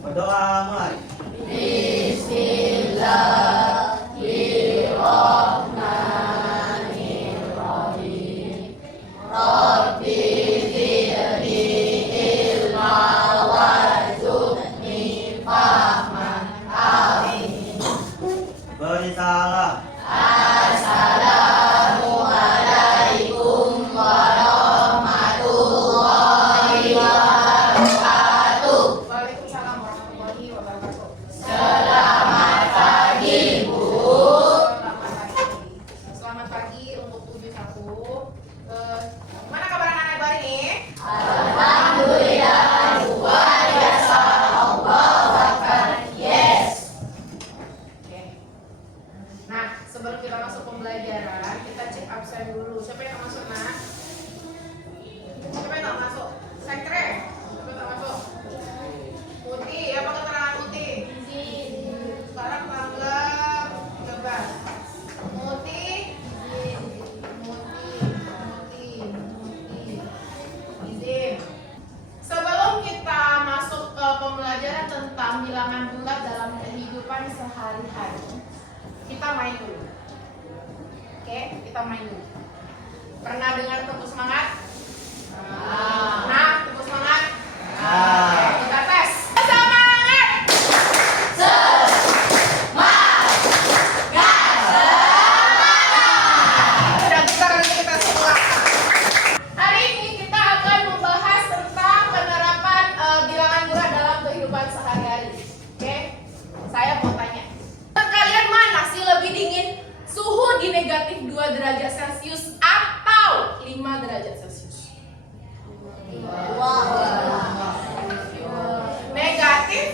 Berdoa mulai. Bismillahirrahmanirrahim. Rabbi zidni ilma warzuqni fahman. Amin. Beri salam. Assalamualaikum warahmatullahi wabarakatuh. Waalaikumsalam warahmatullahi wabarakatuh. Selamat pagi, Bu. Selamat pagi untuk tujuh satu. Gimana kabar anak-anak baru ini? Alhamdulillah, luar biasa. Allahu Akbar. Yes. Oke. Nah, sebelum kita masuk pembelajaran, kita cek absen dulu. Siapa yang tak masuk, Nak? Siapa yang tak masuk? Sekre. Siapa yang tak masuk? Putih. Apa keterangan Putih? Sekarang tanggal 13. Muti. Izin. Sebelum kita masuk ke pembelajaran tentang bilangan bulat dalam kehidupan sehari-hari, kita main dulu. Oke, kita main dulu. Pernah dengar tepuk semangat? Nah, tepuk semangat. Oke, kita tes. Semangat. Udah besar nih kita semua. Hari ini kita akan membahas tentang penerapan bilangan bulat dalam kehidupan sehari-hari. Oke, saya mau tanya. Menurut kalian mana sih lebih dingin? Suhu di negatif 2 derajat Celcius atau 5 derajat Celcius? Negatif?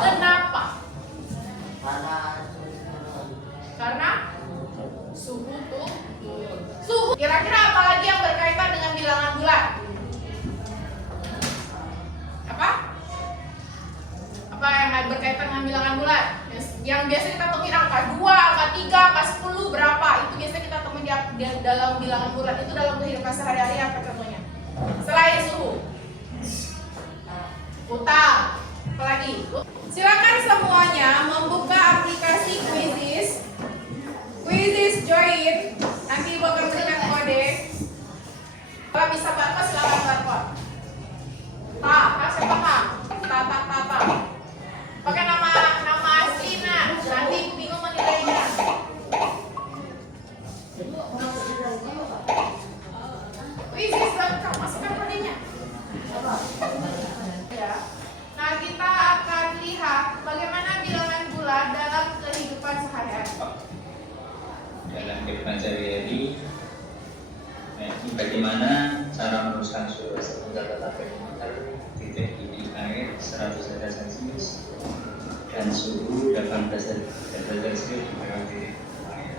Kenapa? Karena suhu tuh. Suhu. Kira-kira apa lagi yang berkaitan dengan bilangan bulat? Apa? Apa yang berkaitan dengan bilangan bulat? Yang biasa kita temuin angka 2, angka 3, angka 10 berapa? Itu biasa kita temuin di dalam bilangan bulat. Itu dalam kehidupan sehari-hari apa contohnya? Selain suhu. Utang. Apa lagi? Silakan semuanya membuka aplikasi Quizizz. Quizizz join. Nanti Ibu akan berikan kode. Kalau bisa barcode silakan barcode. Siapa Kak? Ta. Pakai nama asli Nah. Nanti Ibu bingung menilainya. Quizizz.com, masukkan kodenya. Ya. Nah, kita akan lihat bagaimana bilangan bulat dalam kehidupan sehari-hari. Dalam kehidupan sehari-hari, bagaimana cara meneruskan suhu terhadap termometer titik didih air 100 derajat Celcius dan suhu 18 derajat Celcius di bawah titik air.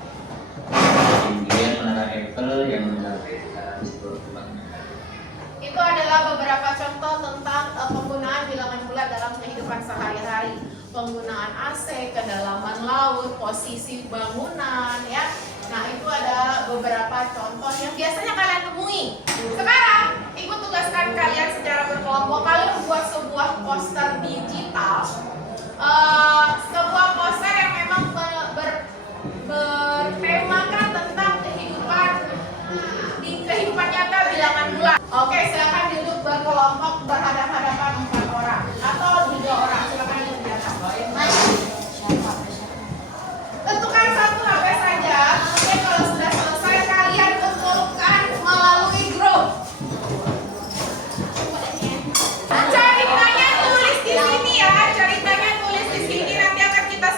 Kemudian menara Eiffel yang mencapai 424 meter. Itu adalah beberapa contoh tentang penggunaan bilangan bulat dalam kehidupan sehari-hari. Penggunaan AC, kedalaman laut, posisi bangunan, ya. Nah, itu ada beberapa contoh yang biasanya kalian temui. Sekarang, Ibu tugaskan kalian secara berkelompok. Kalian buat sebuah poster digital. Sebuah poster yang memang bertemakan tentang kehidupan nyata bilangan bulat. Oke, silakan duduk berkelompok berhadapan-hadapan 4 orang atau 3 orang. Silakan duduk di atas. Tentukan satu HP saja. Oke, kalau sudah selesai kalian kumpulkan melalui grup. Ceritanya tulis di sini ya. Ceritanya tulis di sini. Nanti akan kita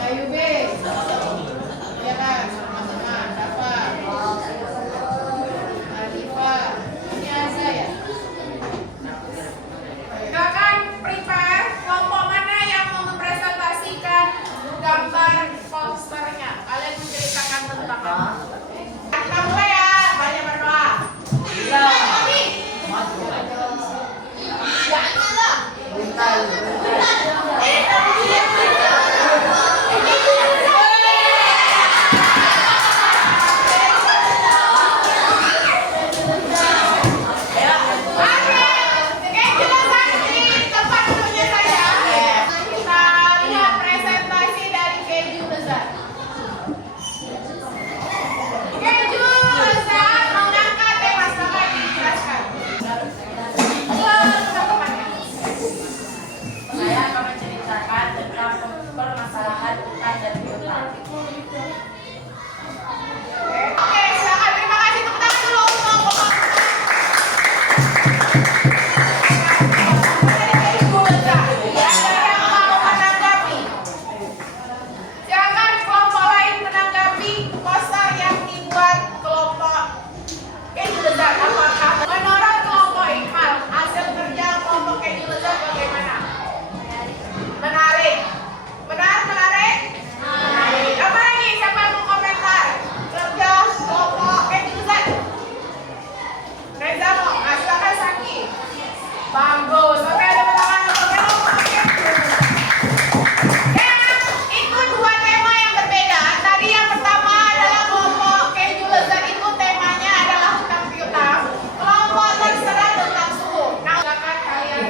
Ayo B. Ya kan, sama-sama. Dapat. Alifa. Ini ada ya. Silakan prepare kelompok mana yang mau mempresentasikan gambar posternya. Kalian menceritakan tentang apa? Kita mulai ya, banyak berdoa. Ya. Saya akan menceritakan tentang permasalahan hutan dan biota. Oke, silakan. Terima kasih. Tepuk tangan dulu untuk Ada yang mau menanggapi? Silakan kelompok lain menanggapi poster yang dibuat kelompok Keju Lezat. Apakah menurut kelompok Iqbal hasil kerja kelompok Keju Lezat bagaimana? Menarik. Benar, menarik? Menarik. Apa lagi? Siapa yang mau komentar? Kerja kelompok Keju Lezat. Reza mau? Silakan Saki. Bagus. Oke, ada tangan untuk kelompok Keju Lezat. Itu dua tema yang berbeda. Tadi yang pertama adalah kelompok Keju Lezat itu temanya adalah hutan piutang. Kelompok terserah tentang suhu. Nah, silakan kalian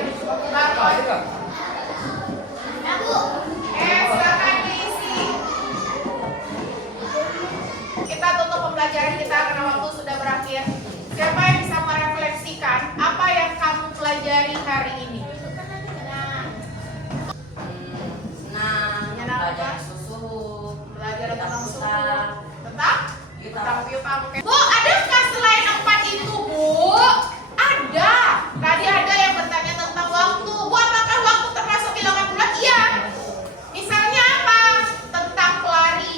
bakal. Silakan diisi. Kita tutup pembelajaran kita karena waktu sudah berakhir. Siapa yang bisa merefleksikan apa yang kamu pelajari hari ini? Belajar susu, Belajar tentang suhu, piutang. tentang piutang. Oke. Bu, adakah selain 4 itu, Bu? Ada. Tadi ada yang bertanya tentang waktu. Bu, apakah waktu termasuk bilangan bulat? Iya. Misalnya apa? Tentang pelari.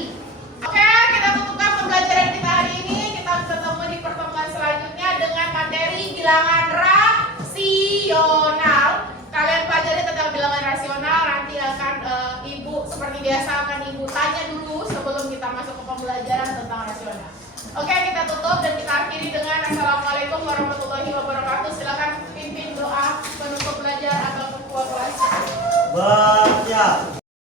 Oke, kita tutupkan pembelajaran kita hari ini. Kita ketemu di pertemuan selanjutnya dengan materi bilangan rasional. Kalian pelajari tentang bilangan rasional. Nanti akan Ibu seperti biasa akan Ibu tanya dulu sebelum kita masuk ke pembelajaran tentang rasional. Oke, kita tutup dan kita akhiri dengan Assalamualaikum warahmatullahi wabarakatuh. Silakan pimpin doa penutup belajar atau ketua kelas. Bersiap.